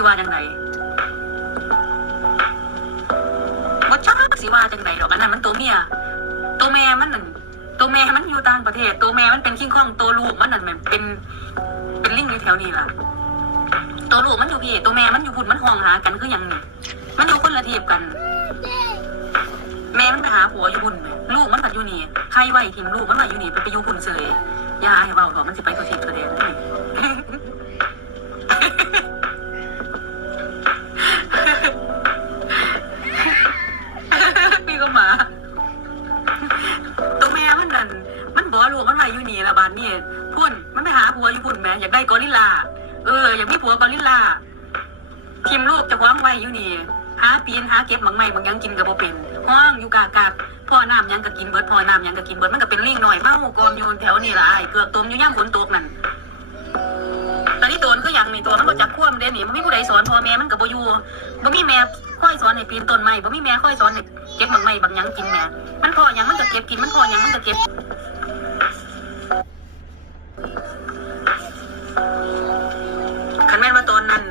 สิว่าจังไดบ่จักสิว่าจังไดดอกอันนั้นมันตัวเมียตัวแม่มันนั่นตัวแม่มันอยู่ต่างประเทศตัวแม่มันเป็นคิงคองตัวลูกมันนั่นเป็นลิงอยู่แถวนี้ล่ะตัวลูกมันอยู่พี่ตัวแม่มันอยู่พุ่นมันห้องหากันคือหยังนี่มันอยู่คนละทีบกันแม่มันไปหาผัวอยู่พุ่นลูกมันอยู่นี่ใครไว้ทิมลูกมันไว้อยู่นี่ไปอยู่พุ่นเสยอย่าให้เว้าดอกมันสิไปตัวทีบตัวแดงนี่พี่ก็มาตัวแม่มันนั่นมันบอกลูกมันไว้อยู่นี่ละบาดนี่พุ่นมันไปหาผัวอยู่พุ่นแม่อยากได้กอริลลาอยากมีผัวกอริลลาทิมลูกจะคว้างไว้อยู่นี่หาปีนหาเก็บหมังใหม่บางยังกินกับบ่เป็นห้องอยู่กากพ่อน้ำยังก็กินเบิดพ่อน้ำยังก็กินเบิดมันก็เป็นลิงหน่อยเมากอมอยู่แถวนี่ล่ะไอ้เกือบตมอยู่ย่ำฝนตกนั่นตอนนี้ตัวมันคืออย่างนี้ตัวมันก็จับคว่ำเด้นี่มันไม่ผู้ใดสอนพ่อแม่มันก็บ่อยู่บ่มีแม่ค่อยสอนให้ปีนต้นไม้บ่มีแม่ค่อยสอนให้เก็บหมังใหม่บางยังกินแม่มันพ่อยังมันก็เก็บกินมันพ่อยังมันก็เก็บคันแม่นมาตอนนั้น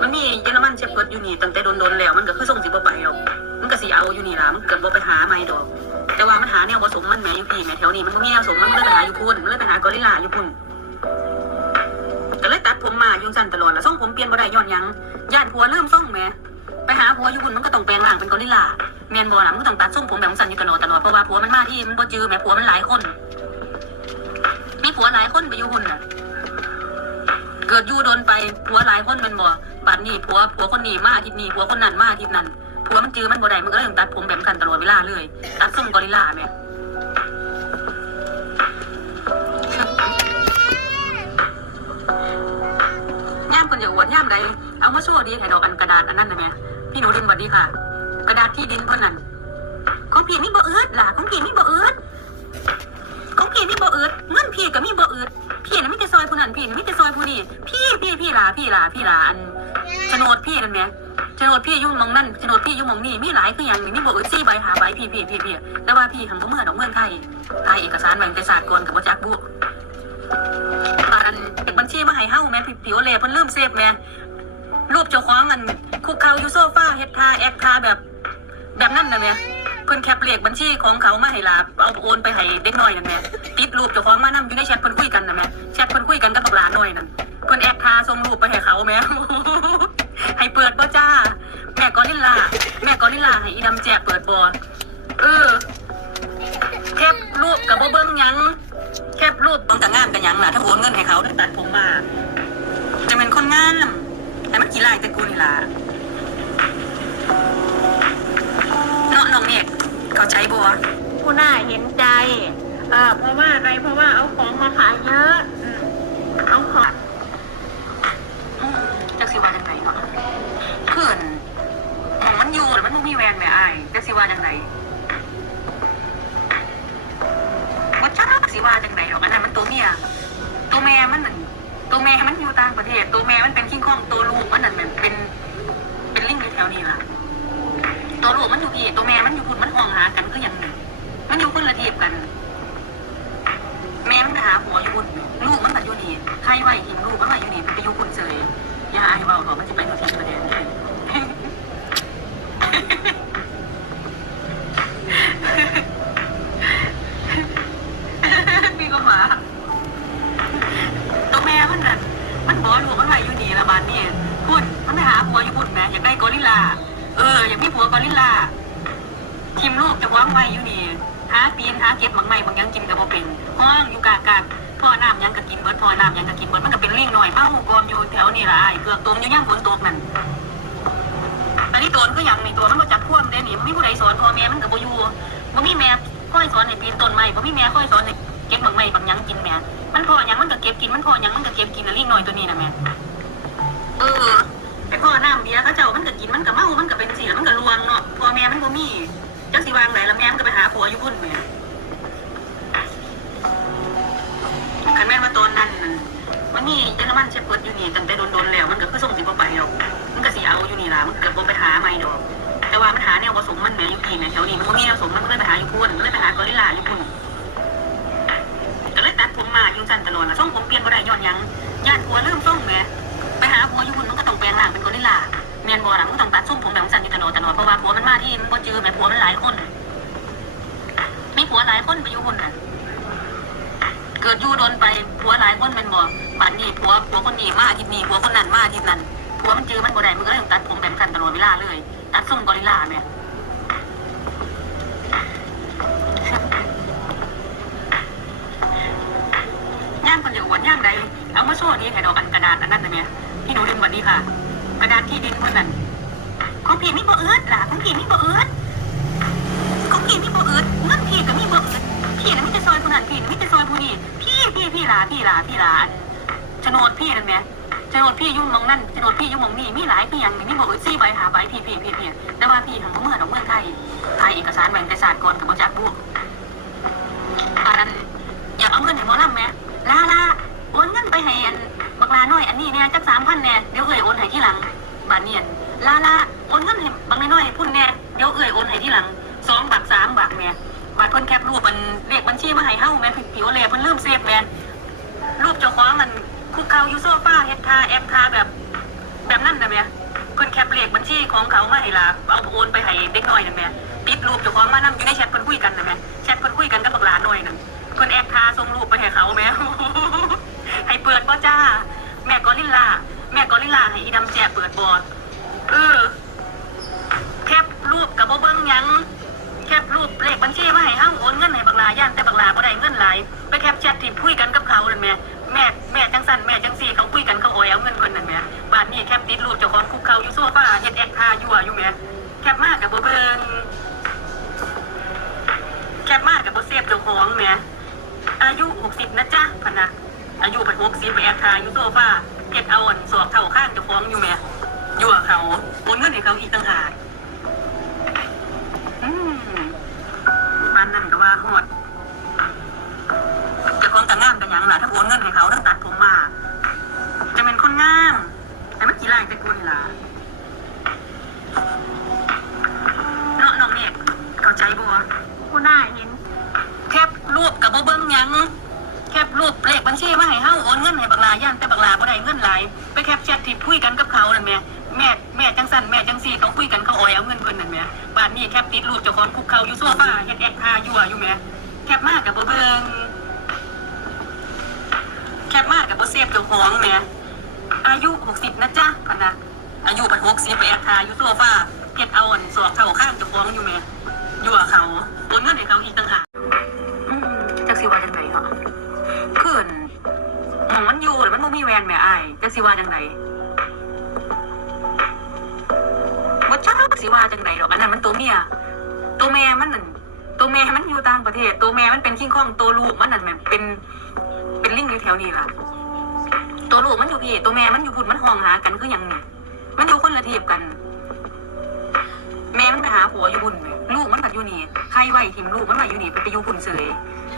มันมีเยอรมันเชฟเปิดอยู่นี่ตั้งแต่โดนแล้วมันก็คือส่งสิบ่ไปหรอกมันก็สิเอาอยู่นี่ล่ะมันเกิดบ่ไปหาใหม่ดอกแต่ว่ามันหาแนวผสมมันแม่อยู่พี่แม่แถวนี้มันบ่มีแนวผสมมันเลยไปหาอยู่พุ่นมันเลยไปหากอริลลาอยู่พุ่นก็เลยตัดผมมายุ่งสั้นตลอดละส่งผมเปลี่ยนบ่ได้ย้อนหยังญาติผัวลืมส่งแม่ไปหาผัวอยู่พุ่นมันก็ต้องแปลงร่างเป็นกอริลลาแม่นบ่ล่ะมันก็ต้องตัดทรงผมแบบสั้นอยู่ตลอดเพราะว่าผัวมันมาที่มันบ่จื้อแม่ผัวมันหลายคนมีผัวหลายคนไปอยู่พุ่นน่ะเกิดอยู่โดนไปผัวหลายคนเป็นบ่บัดนี้ผัวคนนี้มาอาทิตย์นี้ผัวคนนั้นมาอาทิตย์นั้นผัวมันจื้อมันบ่ได้มันก็เลยต้องตัดผมแบบกันตลอดเวลาเลยตัดทรงกอริลลาแม่ย่ามคนอย่าอวดย่ามใดเอามาโชว์ดีให้ดอกอันกระดาษอันนั้นนะแม่พี่หนูดินบัดดีค่ะกระดาษที่ดินเพิ่นนั่นของพี่มีบ่อืดล่ะของพี่มีบ่อืดของพี่มีบ่อืดเงินพี่ก็มีบ่อืดพี่น่ะมีแต่ซอยผู้นั้นพี่น่ะมีแต่ซอยผู้นี้พี่ล่ะอันโฉนดพี่นั่นแม่โฉนดพี่อยู่หม่องนั่นโฉนดพี่อยู่หม่องนี่มีหลายคือหยังนี่มีบ่อืด4 ใบ5 ใบพี่แต่ว่าพี่หังบ่เมื่อดอกเมืองไทยถ่ายเอกสารไว้แต่ศาสตร์ก่อนก็บ่จักบุอันบัญชีมาให้เฮาแม่พี่โอเล่เพิ่นลืมเซฟแม่รูปเจ้าของอันคุกเข่าอยู่โซฟาเฮ็ดท่าแอคท่าแบบนั้นน่ะแม่เพิ่นแคปเลขบัญชีของเขามาให้ลาเอาโอนไปให้เด็กน้อยนั่นแม่ติดรูปเจ้าของมานำอยู่ในแชทเพิ่นคุยกันน่ะแม่แชทเพิ่นคุยกันกับบักหลาน้อยนั่นเพิ่นแอคท่าส่งรูปไปให้เขาแม่ให้เปิดบ่จ้าแม่กอริลลาให้อีดำแจกเปิดบ่แคปรูปกับบ่เบิ่งหยังแคปรูปต้องแต่งงามกันยังล่ะถ้าโอนเงินให้เขาได้ตัดผมมาจะเป็นคนงามแต่มันกี่ลายแต่กูนี่ล่ะเนาะน้องเนี่ยเข้าใจบัวผู้น่าเห็นใจเพราะว่าอะไรเพราะว่าเอาของมาขายเยอะเอาของจักสิว่าจังไหนเนาะเพื่อนมันอยู่หรือมันมีแวนแม่อ้ายจักสิว่าจังไหนว่าจักสิว่าจังไหนหรอกอันนั้นมันตัวเมียตัวแม่มันนั่นตัวแม่มันอยู่ต่างประเทศตัวแม่มันเป็นคิงคองตัวลูกมันนั่นเป็นลิงอยู่แถวนี้ล่ะตัวลูกมันอยู่พี่ตัวแม่มันอยู่พุ่นมันห้องหากันคืออย่างมันอยู่คนละทีบกันแม่มันหาผัวอยู่พุ่นลูกมันอยู่นี่ใครไว้ทิมลูกมันไว้อยู่นี่ไปอยู่พุ่นเฉยอย่าอายเว้าดอกมันสิไปตัวทีประเด็นพี่ก็มาตัวแม่มันนั่นมันบอกลูกมันไว้อยู่นี่ละบาดนี่พุ่นมันไปหาผัวอยู่พุ่นแม่อยากได้กอริลลาอยากมีผัวกอริลลาทิมลูกจะวางไว้อยู่นี่หาปีนหาเก็บหมังใหม่บางยังกินกับบ่เป็นห้องอยู่กากพ่อน้ำยังก็กินเบิดพ่อน้ำยังก็กินเบิดมันก็เป็นลิงหน่อยเมากอมอยู่แถวนี่ล่ะไอ้เกือบตมอยู่ย่ำฝนตกนั่นอันนี้ตัวคืออย่างนี่ตัวมันก็จับคว่ำเด้นี่มันมีผู้ใดสอนพ่อแม่มันก็บ่อยู่บ่มีแม่ค่อยสอนให้ปีนต้นไม้บ่มีแม่ค่อยสอนให้เก็บหมังใหม่บางยังกินแม่มันพ่อยังมันก็เก็บกินมันพ่อยังมันก็เก็บกินลิงหน่อยตัวนี้นะแม่ไปพ่อน้ำเบียร์เขาเจ้ามันก็กินมันก็เมามันก็เป็นสีแล้วมันก็ลวงเนาะพ่อแม่มันบ่มีจักสิวางไหนแล้วแม่มันก็ไปหาผัวอยู่พุ่นแม่คันแม่มาตอนนั้นมันมีเยอรมันเชฟเปิดอยู่นี่ตั้งแต่โดนแล้วมันก็คือส่งสิบ่ไปหรอกมันก็สิเอาอยู่นี่ล่ะมันเกิดบ่ไปหาใหม่ดอกแต่ว่ามันหาแนวผสมมันแม่อยู่พี่ในแถวนี้มันบ่มีแนวผสมมันก็เลยไปหาอยู่พุ่นมันเลยไปหากอริลลาอยู่พุ่นก็เลยตัดผมมายุ่งสั้นตลอดละส่งผมเปลี่ยนบ่ได้ย้อนหยังญาติผัวลืมส่งแม่ไปหาผัวอยู่พุ่นมันก็ต้องแปลงร่างเป็นกอ นบ่ล่ะมึงต้องตัดซุ่มผมแบบสั่นอยู่ตลอดเพราะว่าผัวมันมาที่มันบ่จือแม่ผัวมันหลายคนมีผัวหลายคนไปอยู่คนน่ะเกิดอยู่โดนไปผัวหลายคนเป็นบ่บัดนี้ผัวคนนี้มาอาทิตย์นี้ผัวคนนั้นมาอาทิตย์นั้นผัวมันจือมันบ่ได้มึงก็เลยต้องตัดผมแบบสั่นตลอดเวลาเลยตัดซุ่มกอริลลาแม่ย่ามคนเดียวอวดย่ามใดเอามาโซ่ดีให้ดอกอันกระดาษอันนั้นนะแม่พี่หนูดึงบัดนี้ค่ะกระดาษที่ดินคนนั้นของพี่มีบ่อืดล่ะของพี่มีบ่อืดของพี่มีบ่อืดเงินพี่ก็มีบ่อืดพี่น่ะมีแต่ซอยคนนั้นพี่น่ะมีแต่ซอยผู้นี้พี่ลาโฉนดพี่นั่นแหมโฉนดพี่ยุ่งมองนั่นโฉนดพี่ยุ่งมองนี่มีหลายพี่อย่างมีบ่อืด4 ใบ 5 ใบพี่แต่ว่าพี่ทางเมืองไทยถ่ายเอกสารแบ่งแต่ศาสตร์ก่อนกับบ่จักบุอันนั้นอยากเอาเงินให้หมอลำแม่ลาโอนเงินไปให้อันบักลาน้อยอันนี้เนี่ยจัก 3,000แน่เดี๋ยวโอนให้ทีหลังบัดนี้ลาโอนเงินให้บักน้อยพุ่นแน่เดี๋ยวโอนให้ทีหลัง2 บาท 3 บาทแม่บัดเพิ่นแคปรูปมันเลขบัญชีมาให้เฮาแม่ผิวเลยเพิ่นลืมเซฟแม่รูปเจ้าของมันคุกเข่าอยู่โซฟาเฮ็ดท่าแอคท่าแบบนั้นน่ะแม่เพิ่นแคปเลขบัญชีของเขามาให้ล่ะเอาโอนไปให้เด็กน้อยนั่นแม่ติดรูปเจ้าของมานำอยู่ในแชทเพิ่นคุยกันน่ะแม่แชทเพิ่นคุยกันกับบักหลาน้อยนั่นเพิ่นแอคท่าส่งรูปไปให้เขาแม่ ให้เปิดบ่จ้าแม่กอริลลาให้อีดำแจเปิดบอดแคปรูปกับบ่เบิ่งหยังแคปรูปเลขบัญชีมาให้เฮาโอนเงินให้บักลาย่านแต่บักลาบ่ได้เงินหลายไปแคปแชทที่คุยกันกับเขานั่นแม่จังสั่นแม่จังซี่เขาคุยกันเขาโอยเอาเงินเพิ่นนั่นแม่บาดนี้แคปติดรูปเจ้าของคุกเข่าอยู่โซฟาเฮ็ดแอคท่ายั่วอยู่แม่แคปมากับบ่เบิ่งแคปมากับบ่เซฟเจ้าของแม่อายุ60นะจ๊ะพะนะอายุเป็น60ไปแอคท่าอยู่โซฟาเฮ็ดเอาอันสอบเท่าข้างเจ้าของอยู่แม่ยั่วเขาโอนเงินให้เขาอีกต่างหากบ้านนั่นก็ว่าโหดเจ้าของแต่งงามกันยังล่ะถ้าโอนเงินให้เขาต้องตัดผมมาจะเป็นคนงามแต่ไม่กี่ลายแต่กูนี่ล่ะเนาะน้องเมฆเข้าใจบ่กูน่าเห็นแคปรูปกับบ่เบิ่งหยังแคปรูปเลขบัญชีมาให้เฮาโอนเงินให้บักลาย่านแต่บักลาบ่ได้เงินหลายไปแคปแชทที่คุยกันกับเขานั่นแม่จังสั่นแม่จังซี่เขาคุยกันเขาโอยเอาเงินเพิ่นนั่นแม่บาดนี้แคปติดรูปเจ้าของคุกเข่าอยู่โซฟาเฮ็ดแอคท่ายั่วอยู่แม่แคปมากับบ่เบิ่งแคปมากับบ่เซฟเจ้าของแม่อายุ60นะจ๊ะพะนะอายุเป็น60ไปแอคท่าอยู่โซฟาเฮ็ดเอาอันสอบเท่าข้างเจ้าของอยู่แม่ยั่วเขาโอนเงินให้เขาอีกต่างหากจักสิว่าจังไดเหรอคืนหมองมันอยู่แล้วมันบ่มีแวนแม่อ้ายจักสิว่าจังไดบ่จักสิว่าจังไดหรอกอันนั้นมันตัวเมียตัวแม่มันนั่นตัวแม่มันอยู่ต่างประเทศตัวแม่มันเป็นคิงคองตัวลูกมันนั่นแม่เป็นลิงอยู่แถวนี้ล่ะตัวลูกมันอยู่พี่ตัวแม่มันอยู่พุ่นมันห้องหากันคือหยังนี่มันอยู่คนละทีบกันแม่มันไปหาผัวอยู่พุ่นแม่ลูกมันผัดอยู่นี่ใครไหวทิมลูกมันไหวอยู่นี่ไปอยู่พุ่นเสย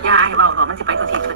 ยาให้เว้าหรอมันสิไปตัวทิศ